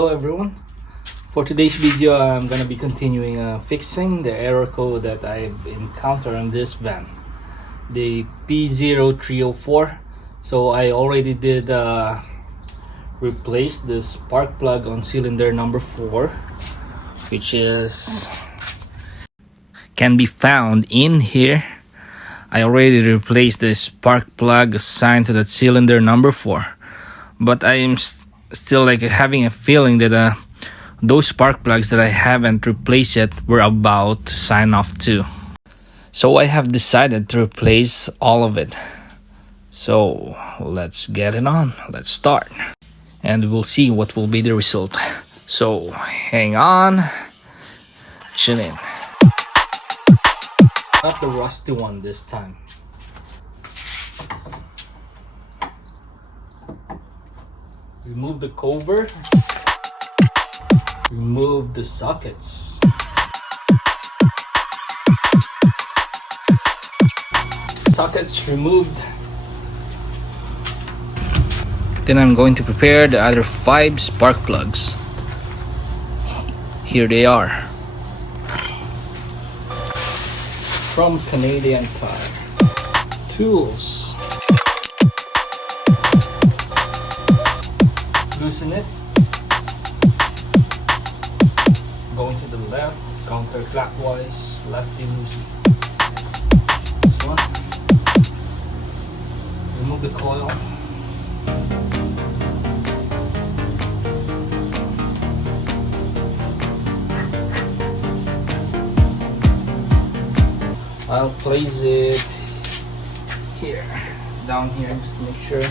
Hello everyone. For today's video, I'm gonna be continuing fixing the error code that I've encountered on this van, the P0304. So I already did replace the spark plug on cylinder number 4, which can be found in here. I already replaced the spark plug assigned to that cylinder number 4, but I am still like having a feeling that those spark plugs that I haven't replaced yet were about to sign off too. So I have decided to replace all of it. So let's get it on. Let's start, and we'll see what will be the result. So hang on, tune in. Not the rusty one this time. Remove the cover. Remove the sockets. Sockets removed. Then I'm going to prepare the other 5 spark plugs. Here they are. From Canadian Tire. Tools. Loosen it. Going to the left, counterclockwise, lefty loosen. This one. Remove the coil. I'll place it here, down here, just to make sure.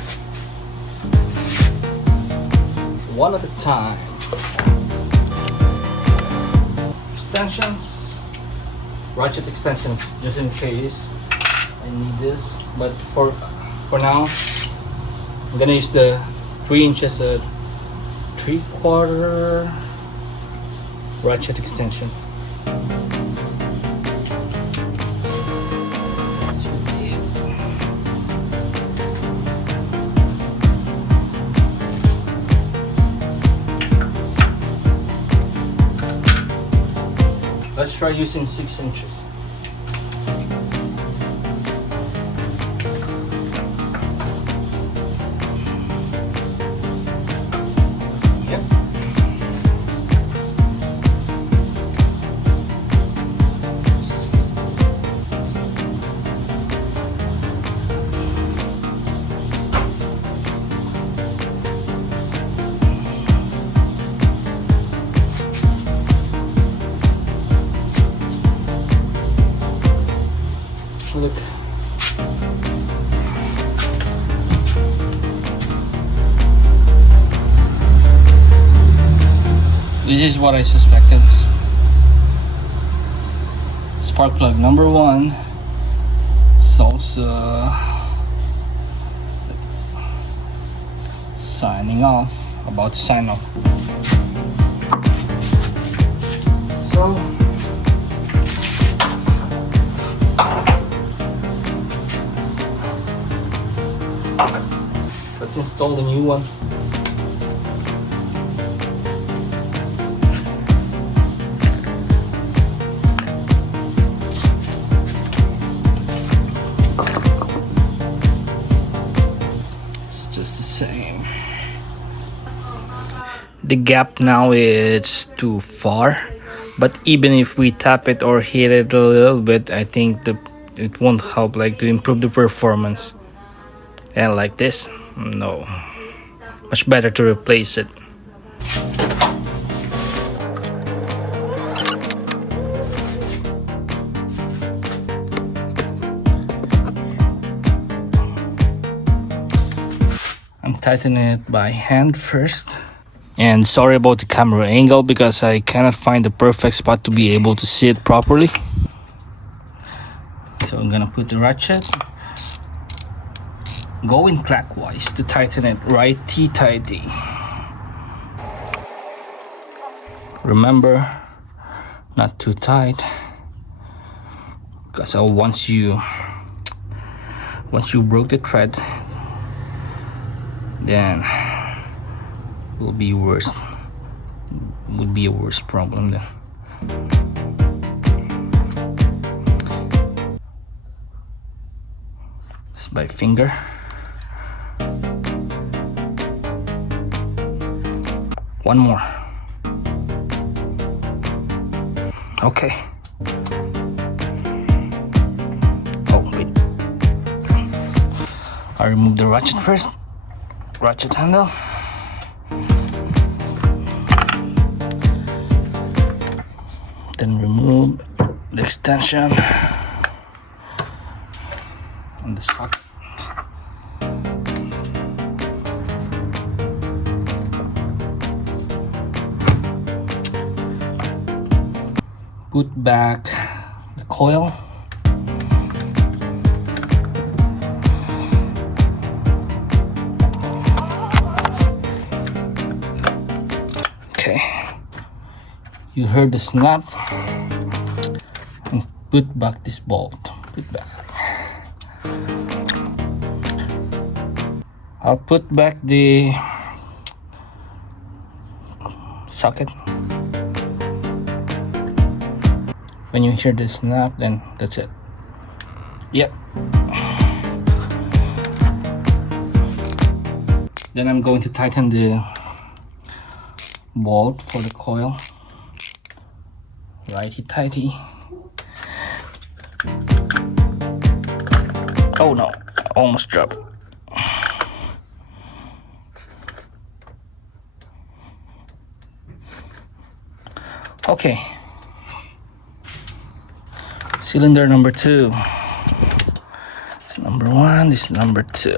One at a time. Extensions, ratchet extensions, just in case I need this. But for now, I'm gonna use the 3 inches 3/4 ratchet extension. Let's try using 6 inches. Yep. Look. This is what I suspected. Spark plug number 1 is also signing off, about to sign off. So let's install the new one. It's just the same. The gap now is too far, but even if we tap it or hit it a little bit, I think it won't help to improve the performance. And like this, no, much better to replace it. I'm tightening it by hand first. And sorry about the camera angle because I cannot find the perfect spot to be able to see it properly. So I'm gonna put the ratchet, going clockwise to tighten it righty-tighty. Remember, not too tight, because once you broke the thread, then will be worse would be a worse problem then. It's by finger. One more. Okay. Oh, wait. I remove the ratchet first. Ratchet handle. Then remove the extension and the socket. Put back the coil. Okay, you heard the snap, and put back this bolt. Put back. I'll put back the socket. When you hear the snap, then that's it. Yep. Then I'm going to tighten the bolt for the coil. Righty tighty. Oh no, almost dropped. Okay. Cylinder number 2. It's number 1, this is number 2.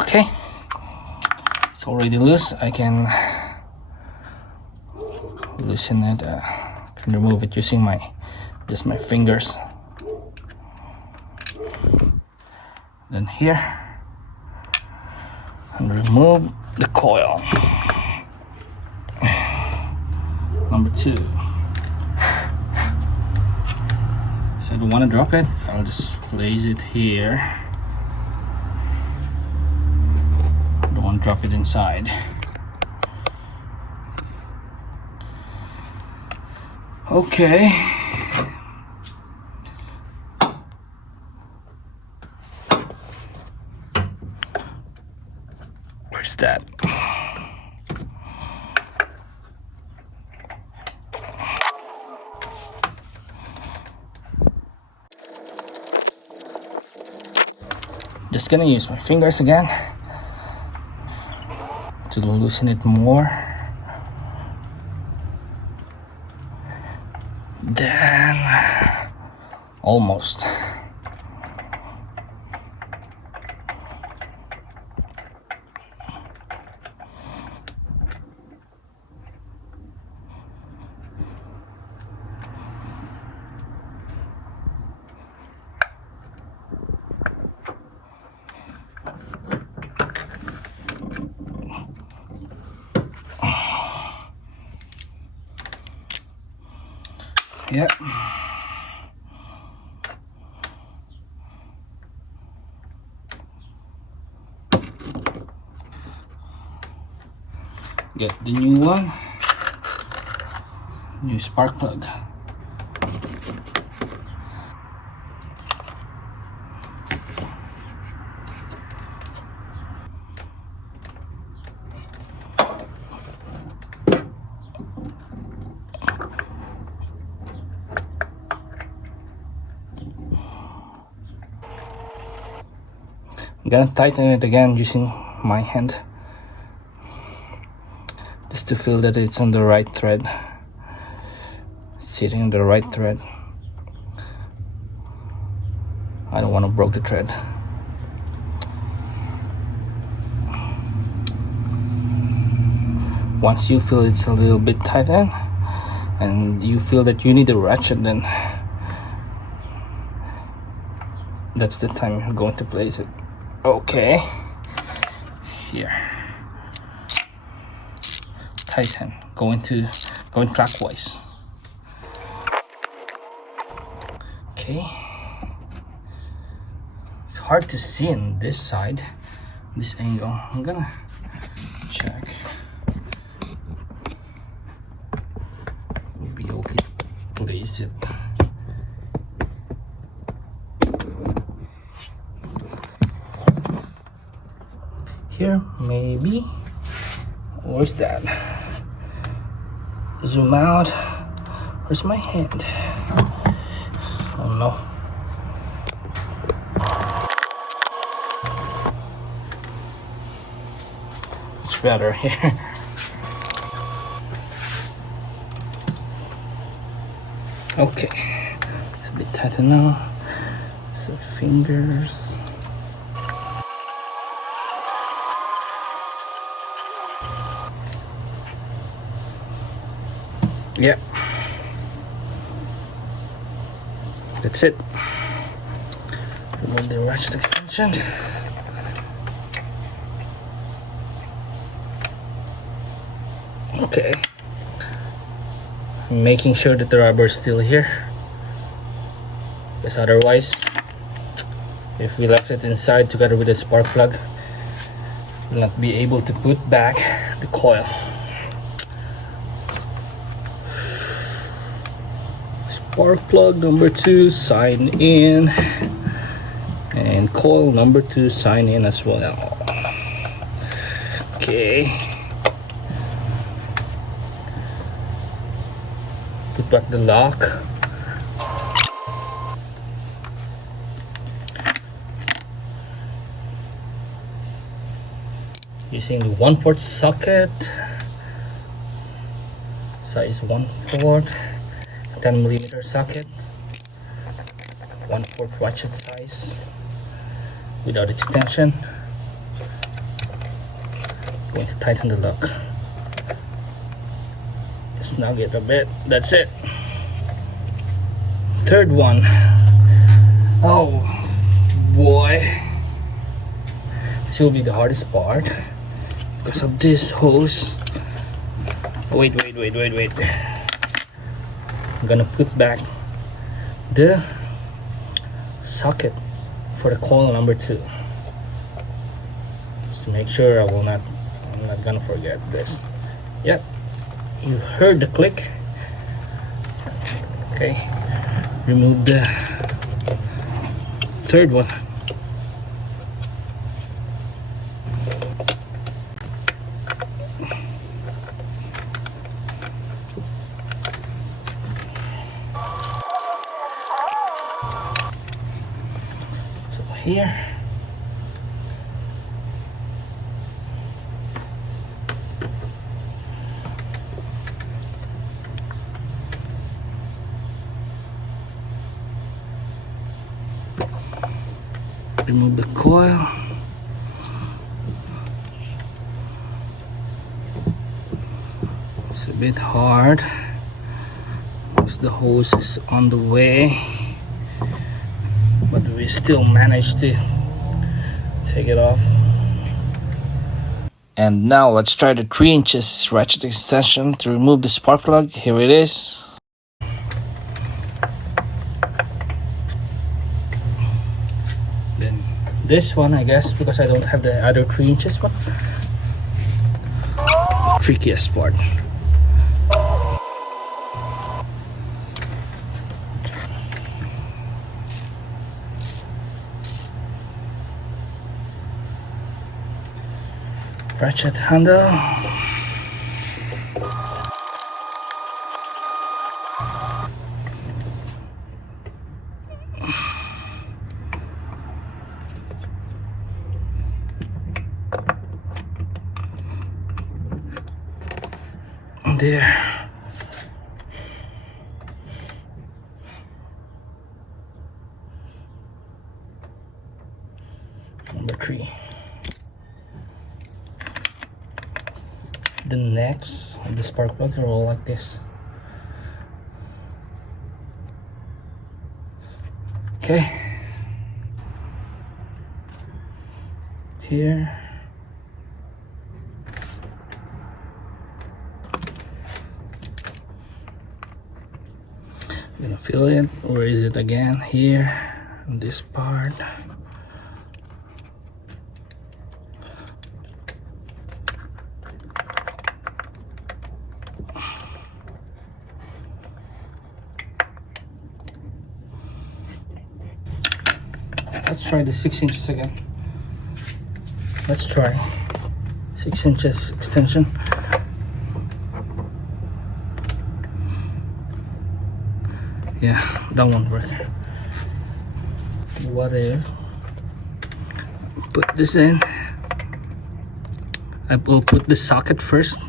Okay. It's already loose. I can loosen it. Can remove it using just my fingers. Then here, and remove the coil. Number 2. So I don't want to drop it. I'll just place it here. Don't want to drop it inside. Okay. Where's that? Just gonna use my fingers again to loosen it more. Then almost. Yep. Get the new one. New spark plug. I'm gonna tighten it again using my hand, just to feel that it's on the right thread, sitting on the right thread. I don't want to break the thread. Once you feel it's a little bit tightened and you feel that you need a ratchet, then that's the time you're going to place it. Okay, here, tighten, going clockwise. Okay, it's hard to see on this side, this angle. I'm gonna is it? Here, maybe. Where's that? Zoom out. Where's my hand? Oh no. It's better here. Okay. It's a bit tighter now. So fingers. Yep. That's it. Remove the ratchet extension. Okay. Making sure that the rubber is still here. Because otherwise, if we left it inside together with the spark plug, we'll not be able to put back the coil. Spark plug number 2, sign in, and coil number 2, sign in as well. Okay, put back the lock. Using the 1/4 socket, size 1/4. 10mm socket, 1/4 ratchet size without extension. Going to tighten the lock. Snug it a bit. That's it. Third one. Oh boy, this will be the hardest part because of this hose. Wait. I'm gonna put back the socket for the coil number 2. Just to make sure I'm not gonna forget this. Yep, you heard the click. Okay, remove the third one. Here, remove the coil. It's a bit hard because the hose is on the way, but we still managed to take it off. And now let's try the 3" ratchet extension to remove the spark plug. Here it is. Then this one, I guess, because I don't have the other 3" one. Trickiest part. Ratchet handle. There. Number 3. The necks of the spark plugs are all like this. Okay. Here. I'm gonna fill it. Where is it again? Here. On this part. try the 6 inches again. Let's try 6 inches extension. Yeah, that won't work. What if put this in? I will put the socket first.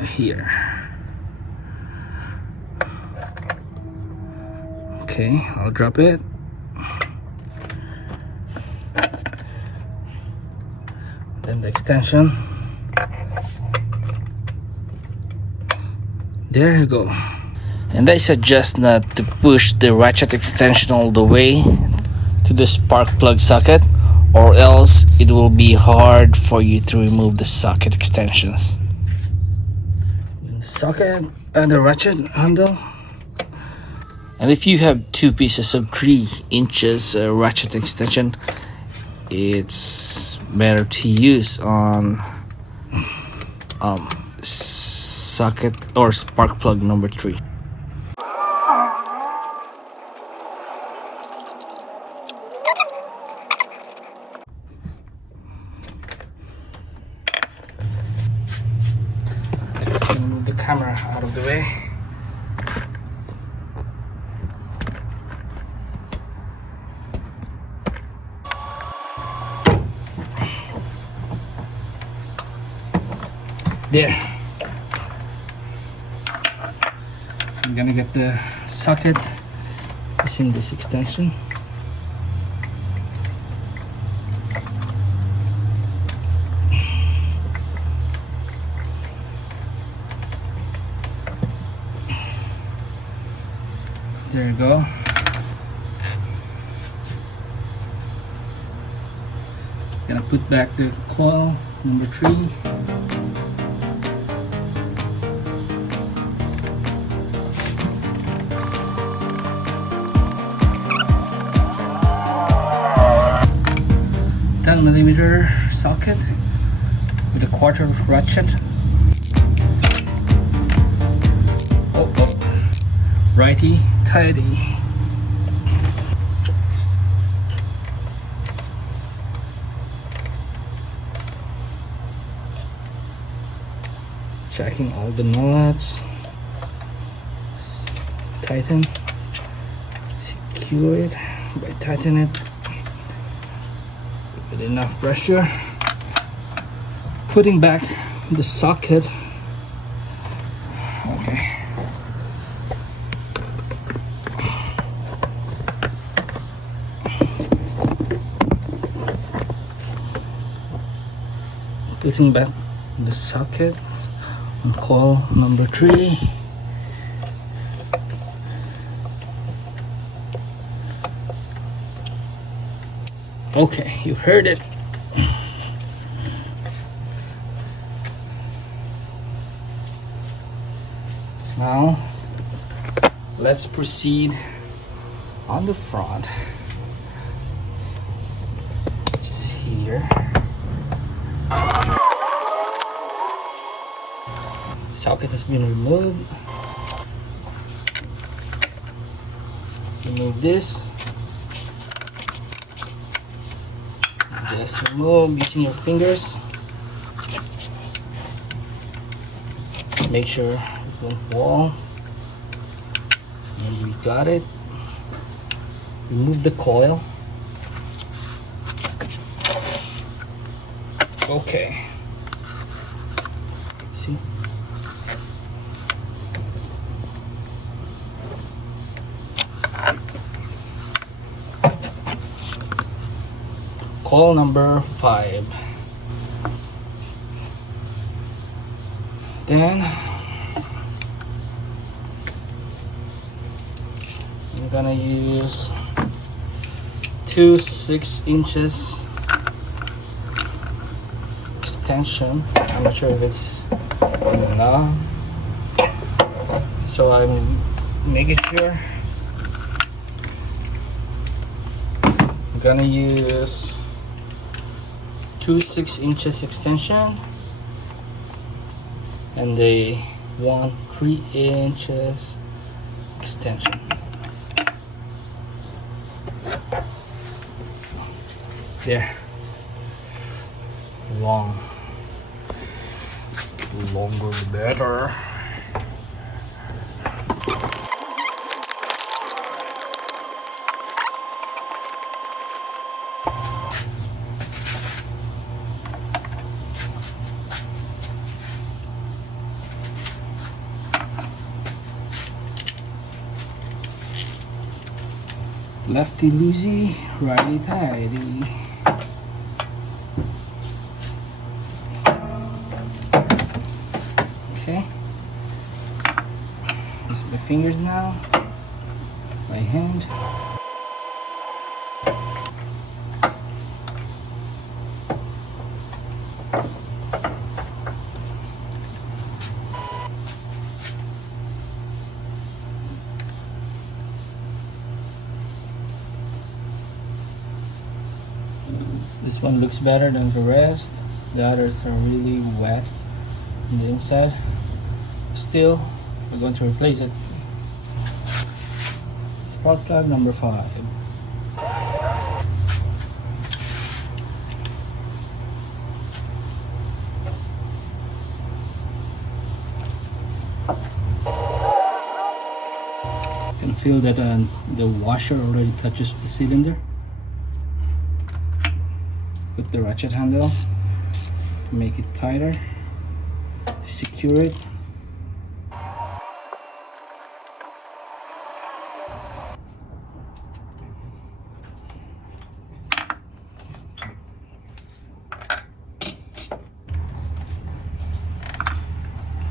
Here. Okay, I'll drop it. Then the extension. There you go. And I suggest not to push the ratchet extension all the way to the spark plug socket, or else it will be hard for you to remove the socket extensions. The socket and the ratchet handle. And if you have two pieces of 3 inches ratchet extension, it's better to use on socket or spark plug number 3. Move the camera out of the way. There. I'm gonna get the socket using this extension. There you go. Gonna put back the coil number 3. Millimeter socket with a 1/4 ratchet. Oh, righty tighty. Checking all the nuts. Tighten. Secure it by tightening it. With enough pressure, putting back the socket. Okay. Putting back the socket on coil number 3. Okay, you heard it. Now, let's proceed on the front. Just here. Socket has been removed. Remove this. Just remove using your fingers. Make sure it won't fall. And we got it. Remove the coil. Okay. See? Coil number 5. Then I'm gonna use 2 6 inches extension. I'm not sure if it's enough, so I'm making sure. I'm gonna use 2 6 inches extension and a 1 3 inches extension. there. Longer the better. Lefty loosey, righty tighty. Okay. Use my fingers now. My hand. This one looks better than the rest. The others are really wet on the inside. Still, we're going to replace it. Spark plug number 5. You can feel that the washer already touches the cylinder. Put the ratchet handle to make it tighter, secure it.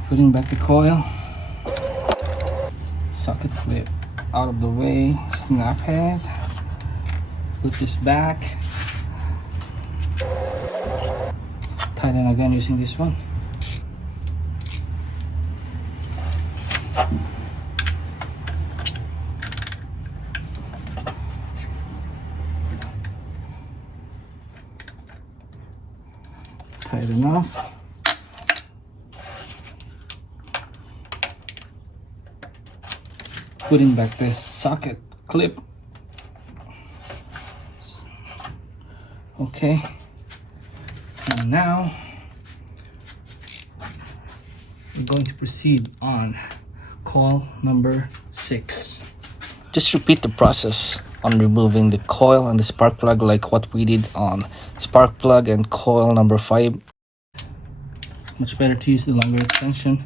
Putting back the coil, socket flip out of the way, snap head, put this back, tighten again using this one. Tighten off. Putting back the socket clip. Okay. And now we're going to proceed on coil number 6. Just repeat the process on removing the coil and the spark plug like what we did on spark plug and coil number 5. Much better to use the longer extension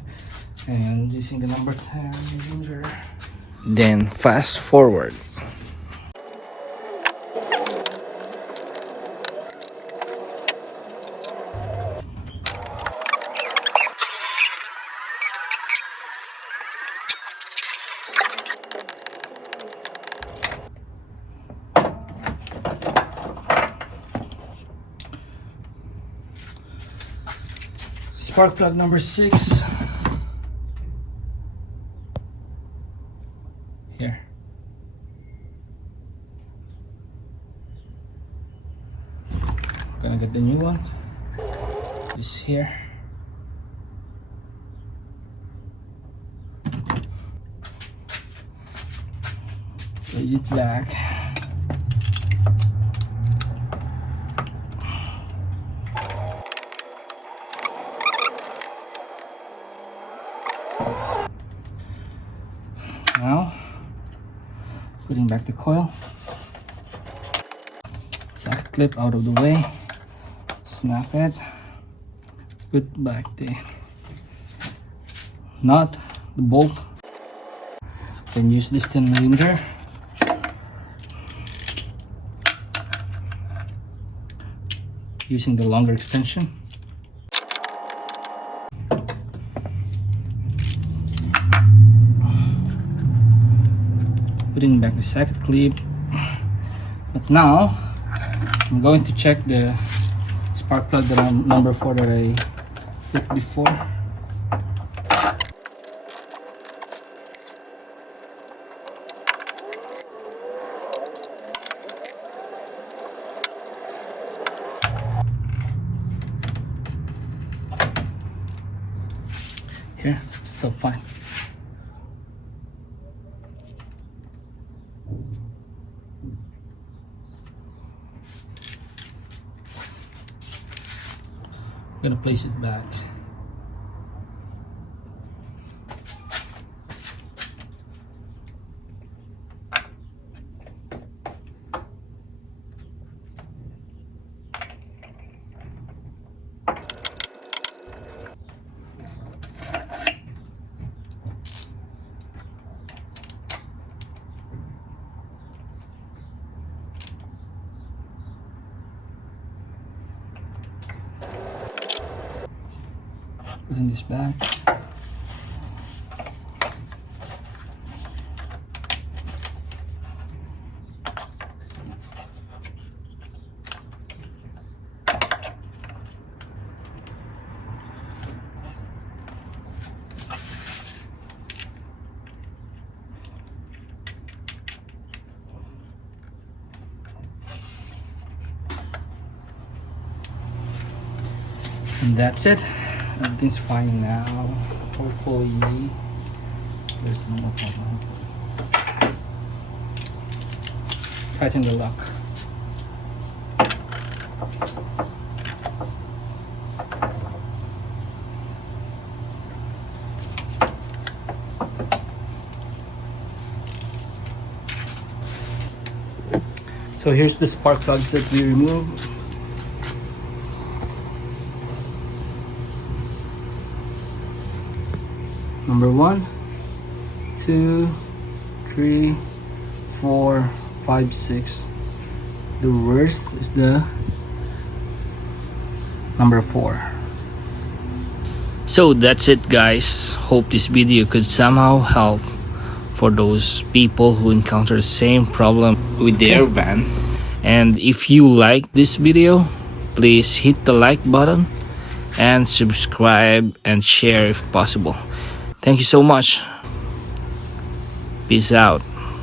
and using the number 10 millimeter. Then fast forward. Spark plug number 6. Here. Gonna get the new one. This here. Place it back. Now, putting back the coil, socket clip out of the way, snap it, put back the nut, the bolt, then use this 10 millimeter. Using the longer extension. Putting back the socket clip. But now I'm going to check the spark plug that I'm number 4 that I put before. Here, still fine. gonna place it back. Putting this back. And that's it. Everything's fine now. Hopefully there's no more problem. Tighten the lock. So here's the spark plugs that we removed. Number 1, 2, 3, 4, 5, 6. The worst is the number 4. So that's it, guys. Hope this video could somehow help for those people who encounter the same problem with their van. And if you like this video, please hit the like button and subscribe and share if possible. Thank you so much. Peace out.